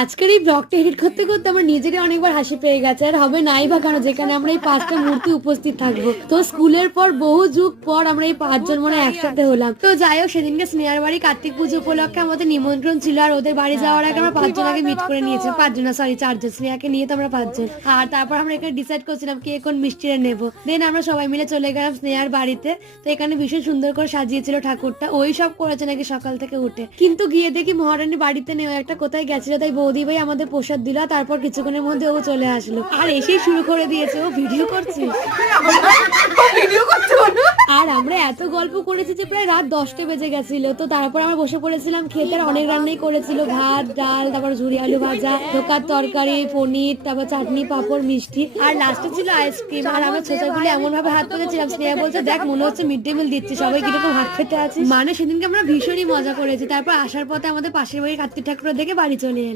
আজকের এই ব্লগটা এডিট করতে করতে আমার নিজেরই অনেকবার হাসি পেয়ে গেছে। আর হবে নাই বা কেন, যেখানে আমরা এই 5টা মূর্তি উপস্থিত থাকবো। তো স্কুলের পর বহু যুগ পর আমরা এই 5জন মনে একসাথে হলাম। তো যাই হোক, সেদিনকে স্নেহার বাড়ি কার্তিক পুজো উপলক্ষে আমাদের নিমন্ত্রণ ছিল। আর ওদের বাড়ি যাওয়ার আগে আমরা 5জন আগে মিট করে নিয়েছি। 5জন না, সরি 4জন। স্নেহাকে নিয়ে তো আমরা 5জন। আর তারপর আমরা এখানে ডিসাইড করছিলাম কে কোন মিষ্টিটা নেবো। দেন আমরা সবাই মিলে চলে গেলাম স্নেহার বাড়িতে। তো এখানে ভীষণ সুন্দর করে সাজিয়েছিল ঠাকুরটা। ওই সব করেছে নাকি সকাল থেকে উঠে, কিন্তু গিয়ে দেখি মহারানী বাড়িতে নেই, একটা কোথায় গেছিল। তাই বৌদি ভাই আমাদের প্রসাদ দিল। তারপর কিছুক্ষণের মধ্যে ও চলে আসলো আর এসেই শুরু করে দিয়েছে, ও ভিডিও করছিস। আর আমরা এত গল্প করেছি যে প্রায় রাত 10টা বেজে গেছিল। তো তারপর আমরা বসে পড়েছিলাম খেতে। আর অনেক রান্নাই করেছিল, ভাত, ডাল, তারপর ঝুরি আলু ভাজা, ধোকার তরকারি, পনির, তারপর চাটনি, পাঁপড়, মিষ্টি, আর লাস্টে ছিল আইসক্রিম। আর আমরা ছোটগুলো এমন ভাবে হাত পেতেছিলাম, স্নেহা বলছে দেখ মনে হচ্ছে মিড ডে মিল দিচ্ছি, সবাই কিরকম হাত পেতে আছে। মানে সেদিনকে আমরা ভীষণই মজা করেছি। তারপর আসার পথে আমাদের পাশের বাড়ির কার্তিক ঠাকুর দেখে বাড়ি চলে এলাম।